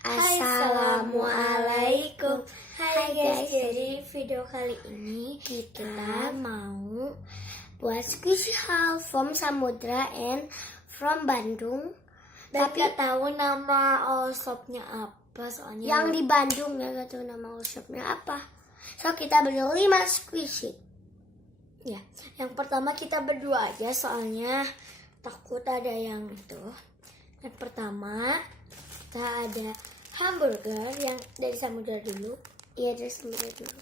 Assalamualaikum. Hai guys, jadi video kali ini kita mau buat squishy hall from Samudra and from Bandung. Tapi gak tahu nama all shopnya apa soalnya. Yang di Bandung ya gak tahu nama all shopnya apa. So kita beli 5 squishy. Ya, yang pertama kita berdua aja soalnya takut ada yang itu. Yang pertama kita ada hamburger yang dari Samudra dulu. Iya, dari Samudra dulu.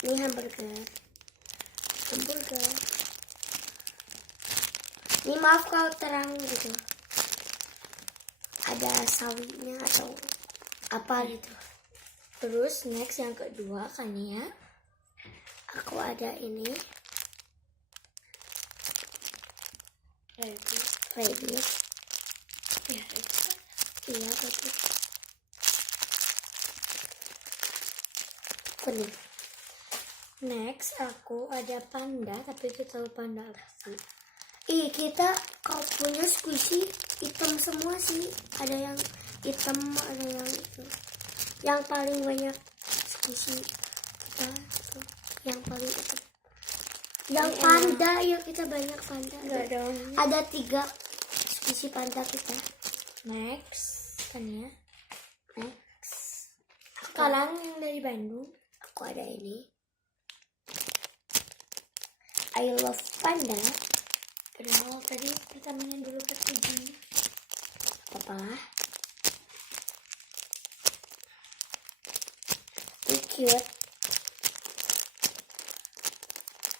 Ini hamburger. Ini maaf kalau terang gitu. Ada sawinya atau apa gitu. Terus next yang kedua kan ya. Aku ada ini. Ready. Ya, Iya, betul. Kuning. next aku ada panda, tapi kita tahu panda apa sih? Kita kalau punya squishy hitam semua sih. Ada yang hitam, ada yang itu. Yang paling banyak squishy kita tuh, yang paling itu. Yang panda, ya kita banyak panda. Ada 3 squishy panda kita. Next kan ya. Next. Sekarang yang dari Bandung. Aku ada ini. I love panda. Padahal tadi pertamanya dulu ketujuh. Apa? Ini cute.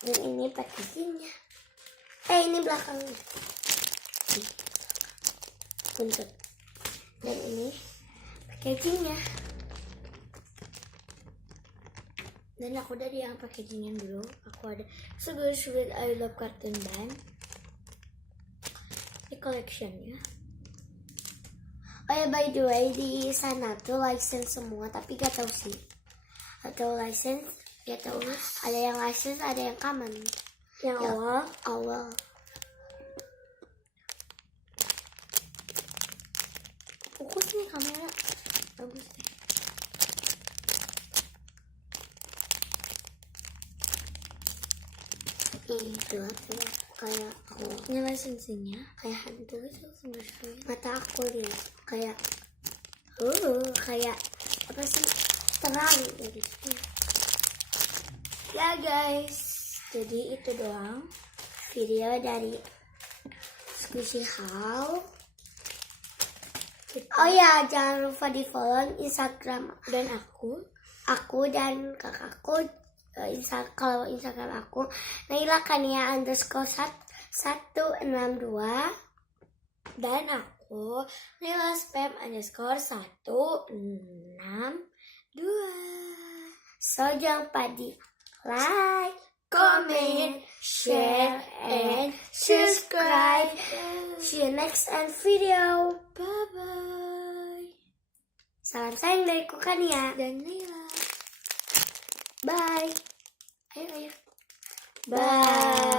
Dan ini packagingnya. Ini belakangnya. Buntut. Dan ini packagingnya. Dan aku dari yang packagingnya dulu. Aku ada So Good Sweet I Love Cartoon Band. Ini collectionnya. Oh ya, by the way, di sana tuh license semua, tapi gak tahu sih. Atau license, gak tahu. Ada yang license, ada yang common. Yang awal. Fokus nih kamera. Bagus nih. Itu kayak aku. Ini lisensinya. Kayak hantu itu sebenarnya. Mata aku lihat kayak apa sih, terang gitu. Ya guys, jadi itu doang Video dari squishy hall. Oh ya, jangan lupa di follow Instagram dan aku dan kakakku. Kalau Instagram aku Naila Kania _162 dan aku Naila Spam _162. So jangan lupa di like, comment, share, and subscribe. See you next video. Bye bye. Salam sayang dari Kania Dan Naila. Bye. Ayo. Bye.